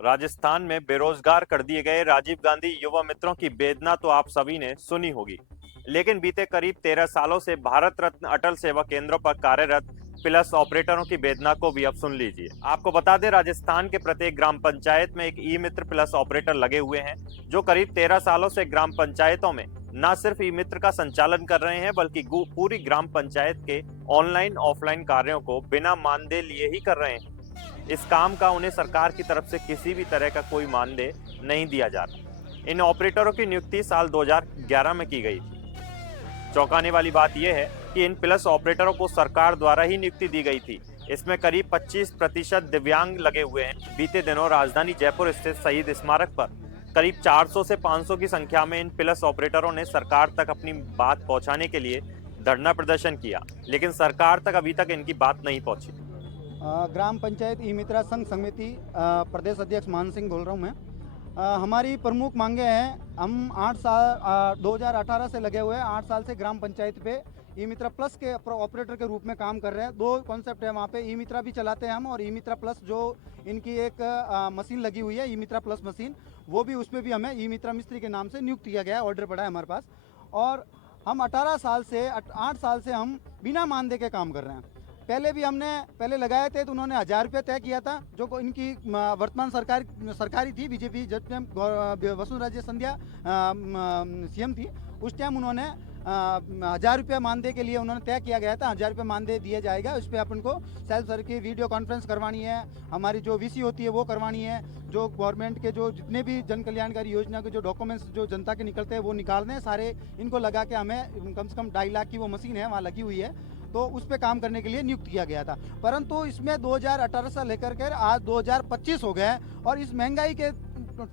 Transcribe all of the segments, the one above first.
राजस्थान में बेरोजगार कर दिए गए राजीव गांधी युवा मित्रों की वेदना तो आप सभी ने सुनी होगी, लेकिन बीते करीब 13 सालों से भारत रत्न अटल सेवा केंद्रों पर कार्यरत प्लस ऑपरेटरों की वेदना को भी अब सुन लीजिए। आपको बता दें, राजस्थान के प्रत्येक ग्राम पंचायत में एक ई मित्र प्लस ऑपरेटर लगे हुए हैं, जो करीब 13 सालों से ग्राम पंचायतों में न सिर्फ ई मित्र का संचालन कर रहे हैं, बल्कि पूरी ग्राम पंचायत के ऑनलाइन ऑफलाइन कार्यों को बिना मानदेय लिए ही कर रहे हैं। इस काम का उन्हें सरकार की तरफ से किसी भी तरह का कोई मानदेय नहीं दिया जा रहा। इन ऑपरेटरों की नियुक्ति साल 2011 में की गई थी। चौंकाने वाली बात यह है कि इन प्लस ऑपरेटरों को सरकार द्वारा ही नियुक्ति दी गई थी। इसमें करीब 25% दिव्यांग लगे हुए हैं। बीते दिनों राजधानी जयपुर स्थित शहीद स्मारक पर करीब 400 से 500 की संख्या में इन प्लस ऑपरेटरों ने सरकार तक अपनी बात पहुंचाने के लिए धरना प्रदर्शन किया, लेकिन सरकार तक अभी तक इनकी बात नहीं पहुंची। ग्राम पंचायत ई मित्रा संघ समिति प्रदेश अध्यक्ष मान सिंह बोल रहा हूँ मैं। हमारी प्रमुख मांगे हैं, हम 8 साल 2018 से लगे हुए हैं। 8 साल से ग्राम पंचायत पे ई मित्रा प्लस के ऑपरेटर के रूप में काम कर रहे हैं। 2 कॉन्सेप्ट है वहाँ पे, ई मित्रा भी चलाते हैं हम, और ई मित्रा प्लस जो इनकी एक मशीन लगी हुई है, ई मित्रा प्लस मशीन, वो भी उसमें भी हमें ई मित्रा मिस्त्री के नाम से नियुक्त किया गया है, ऑर्डर पड़ा है हमारे पास। और हम 8 साल से हम बिना मानदेय के काम कर रहे हैं। पहले भी हमने लगाए थे तो उन्होंने 1000 रुपये तय किया था, जो इनकी वर्तमान सरकारी थी, बीजेपी जब टाइम वसुंधरा राजे सिंधिया सीएम थी, उस टाइम उन्होंने 1000 रुपये मानदेय के लिए उन्होंने तय किया गया था। 1000 रुपये मानदेय दिया जाएगा। उस पर अपन को सेल्फ सर की वीडियो कॉन्फ्रेंस करवानी है, हमारी जो वीसी होती है वो करवानी है, जो गवर्नमेंट के जो जितने भी जन कल्याणकारी योजना के जो डॉक्यूमेंट्स जो जनता के निकलते हैं वो निकालने हैं सारे। इनको लगा के हमें कम से कम 2.5 लाख की वो मशीन है वहाँ लगी हुई है, तो उस पर काम करने के लिए नियुक्त किया गया था। परंतु इसमें 2018 से लेकर के आज 2025 हो गए, और इस महंगाई के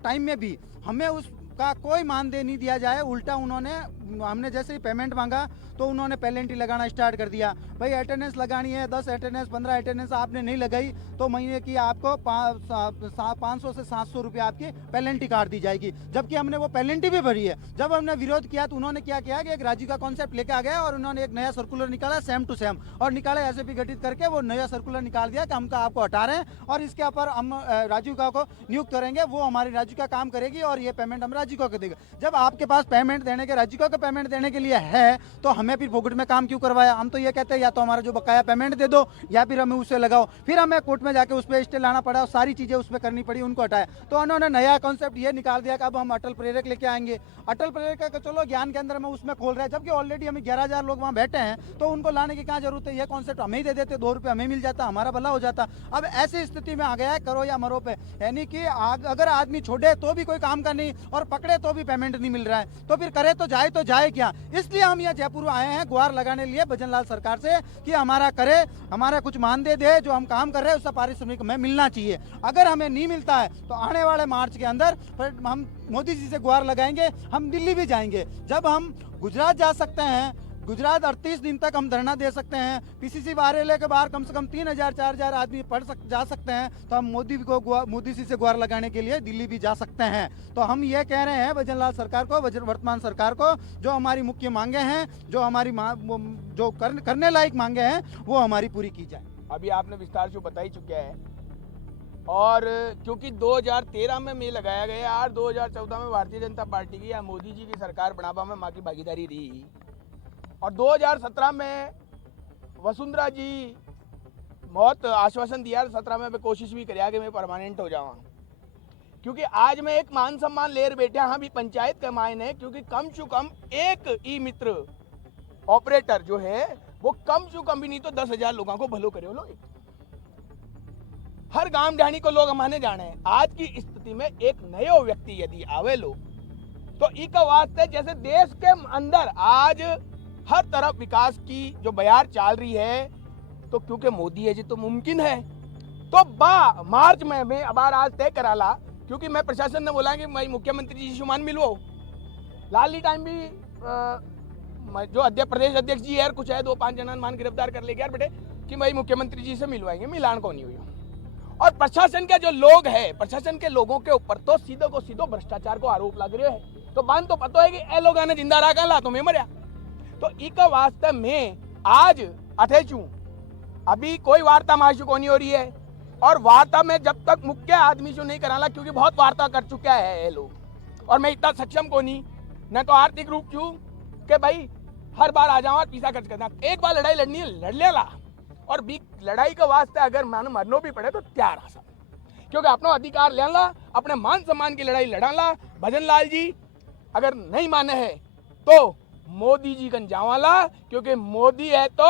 टाइम में भी हमें उसका कोई मानदेय नहीं दिया जाए। उल्टा हमने जैसे ही पेमेंट मांगा तो उन्होंने पेनल्टी लगाना स्टार्ट कर दिया। भाई अटेंडेंस लगानी है, 10 अटेंडेंस 15 अटेंडेंस आपने नहीं लगाई तो महीने की आपको 500 से 700 रुपये आपकी पेनल्टी काट दी जाएगी, जबकि हमने वो पेनल्टी भी भरी है। जब हमने विरोध किया तो उन्होंने क्या किया कि एक राजीव का कॉन्सेप्ट लेके आ गया, और उन्होंने एक नया सर्कुलर निकाला सेम टू सेम, और निकाला ऐसे भी गठित करके वो नया सर्कुलर निकाल दिया कि हम आपको हटा रहे हैं और इसके ऊपर हम राजीविका को नियुक्त करेंगे, वो हमारी राजीविका काम करेगी और ये पेमेंट हम राजीविका को देगा। जब आपके पास पेमेंट देने के राजीविका को पेमेंट देने के लिए है तो हमें फिर फोकट में काम क्यों करवाया? हम तो ये कहते हैं या तो हमारा जो बकाया पेमेंट दे दो या फिर हमें उससे लगाओ। फिर हमें कोर्ट में जाके उस पर स्टे लाना पड़ा और सारी चीजें उस पर करनी पड़ी, उनको हटाया। तो उन्होंने नया कॉन्सेप्ट ये निकाल दिया कि अब हम अटल प्रेरक लेके आएंगे। अटल प्रेरक का चलो ज्ञान के अंदर में उसमें खोल रहे हैं, जबकि ऑलरेडी हमें 11,000 लोग वहाँ बैठे हैं, तो उनको लाने की क्या जरूरत है? ये कॉन्सेप्ट हमें ही दे देते, 2 रुपये हमें मिल जाता, हमारा भला हो जाता। अब ऐसी स्थिति में आ गया है करो या मरो पे, यानी कि अगर आदमी छोड़े तो भी कोई काम का नहीं और पकड़े तो भी पेमेंट नहीं मिल रहा है, तो फिर करे तो जाए क्या? इसलिए हम यहाँ जयपुर आए हैं गुहार लगाने लिए भजन लाल सरकार से कि हमारा करे, हमारा कुछ मानदेय दे, जो हम काम कर रहे हैं उसका पारिश्रमिक हमें मिलना चाहिए। अगर हमें नहीं मिलता है तो आने वाले मार्च के अंदर हम मोदी जी से गुहार लगाएंगे, हम दिल्ली भी जाएंगे। जब हम गुजरात जा सकते हैं, गुजरात 38 दिन तक हम धरना दे सकते हैं, पीसीसी कार्यालय के बाहर कम से कम 3,000-4,000 आदमी जा सकते हैं, तो हम मोदी जी से गुहार लगाने के लिए दिल्ली भी जा सकते हैं। तो हम ये कह रहे हैं भजन लाल सरकार को, वर्तमान सरकार को, जो हमारी मुख्य मांगे हैं, जो हमारी जो करने लायक मांगे हैं, वो हमारी पूरी की जाए। अभी आपने विस्तार से बता ही चुके हैं, और क्योंकि 2013 में मैं लगाया गया और 2014 में भारतीय जनता पार्टी की या मोदी जी की सरकार बनाबा में माँ की भागीदारी रही, और 2017 में वसुंधरा जी बहुत आश्वासन दिया, 17 में कोशिश भी करिया कि मैं परमानेंट हो जाऊँ, क्योंकि आज मैं एक मान सम्मान लेर बैठा हाँ भी पंचायत के मायने, क्योंकि कम से कम एक ई मित्र ऑपरेटर जो है वो कम से कम भी नहीं तो 10,000 लोगों को भलो करे लो। हर गांव ढाणी को लोग हमारे जाने। आज की स्थिति में एक नयो व्यक्ति यदि आवे लो तो इका वास्ते जैसे देश के अंदर आज हर तरफ विकास की जो बयार चाल रही है, तो क्योंकि मोदी है जी तो मुमकिन है। तो मार्च में मैं अबार आज तय कराला, क्योंकि मैं प्रशासन ने बोला कि मैं मुख्यमंत्री जी से मान मिलवाओ। लाली टाइम भी जो प्रदेश अध्यक्ष जी है कुछ है 2-5 जना मान गिरफ्तार कर ले गया बेटे कि भाई मुख्यमंत्री जी से मिलवाएंगे, मिलान को नहीं हुई। और प्रशासन के जो लोग है, प्रशासन के लोगों के ऊपर तो सीधो को सीधो भ्रष्टाचार को आरोप लग रहे है। तो बान तो पता है कि ए लोग ने जिंदा रखा ला तो मैं मरिया। तो इका वास्ते में आज अठेचू अभी कोई वार्ता माशु को नहीं हो रही है। और वार्ता में जब तक मुख्य आदमी से नहीं कराला, क्योंकि बहुत वार्ता कर चुका है ये लोग और मैं इतना सक्षम को नहीं, न तो आर्थिक रूप छू कि भाई हर बार आ जाऊँ और पैसा खर्च करना। एक बार लड़ाई लड़नी है लड़ लेला, और भी लड़ाई के वास्ते अगर मानो मरनो भी पड़े तो तैयार आ सब, क्योंकि अपना अधिकार लेला, अपने मान सम्मान की लड़ाई लड़ाला। भजन लाल जी अगर नहीं माने है तो मोदी जी कन जावाला, क्योंकि मोदी है तो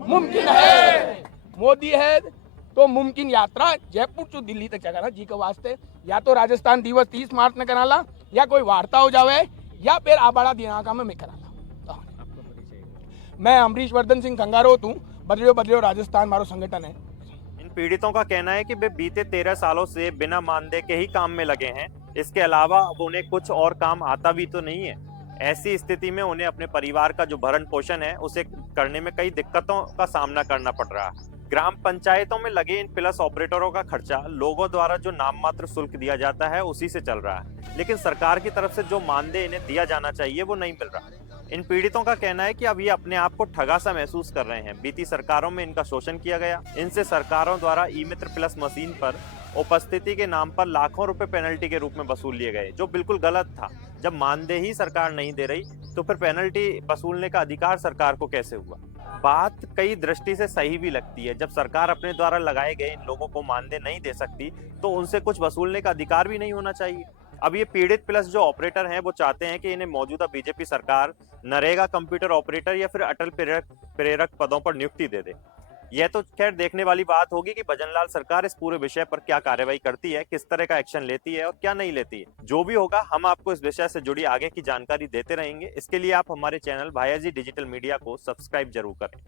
मुमकिन है, मोदी है तो मुमकिन यात्रा जयपुर से दिल्ली तक चलाना जी के वास्ते। या तो राजस्थान दिवस 30 मार्च में कराला, या कोई वार्ता हो जावे, या फिर आबाड़ा दिनांका में मैं कराला। मैं अमरीश वर्धन सिंह खंगारोत हूँ, बदलियो बदलियो राजस्थान मारो संगठन है। इन पीड़ितों का कहना है कि वे बीते 13 सालों से बिना मानदेय के ही काम में लगे हैं। इसके अलावा अब उन्हें कुछ और काम आता भी तो नहीं है। ऐसी स्थिति में उन्हें अपने परिवार का जो भरण पोषण है उसे करने में कई दिक्कतों का सामना करना पड़ रहा है। ग्राम पंचायतों में लगे इन प्लस ऑपरेटरों का खर्चा लोगों द्वारा जो नाम मात्र शुल्क दिया जाता है उसी से चल रहा है, लेकिन सरकार की तरफ से जो मानदेय इन्हें दिया जाना चाहिए वो नहीं मिल रहा। इन पीड़ितों का कहना है कि अब ये अपने आप को ठगा सा महसूस कर रहे हैं। बीती सरकारों में इनका शोषण किया गया। इनसे सरकारों द्वारा ई मित्र प्लस मशीन पर उपस्थिति के नाम पर लाखों रुपए पेनल्टी के रूप में वसूल लिए गए, जो बिल्कुल गलत था। जब मानदेय ही सरकार नहीं दे रही तो फिर पेनल्टी वसूलने का अधिकार सरकार को कैसे हुआ? बात कई दृष्टि से सही भी लगती है। जब सरकार अपने द्वारा लगाए गए इन लोगों को मानदेय नहीं दे सकती तो उनसे कुछ वसूलने का अधिकार भी नहीं होना चाहिए। अब ये पीड़ित प्लस जो ऑपरेटर हैं वो चाहते हैं कि इन्हें मौजूदा बीजेपी सरकार नरेगा कंप्यूटर ऑपरेटर या फिर अटल प्रेरक पदों पर नियुक्ति दे दे। यह तो खैर देखने वाली बात होगी कि भजनलाल सरकार इस पूरे विषय पर क्या कार्रवाई करती है, किस तरह का एक्शन लेती है और क्या नहीं लेती है। जो भी होगा हम आपको इस विषय से जुड़ी आगे की जानकारी देते रहेंगे। इसके लिए आप हमारे चैनल भायाजी डिजिटल मीडिया को सब्सक्राइब जरूर करें।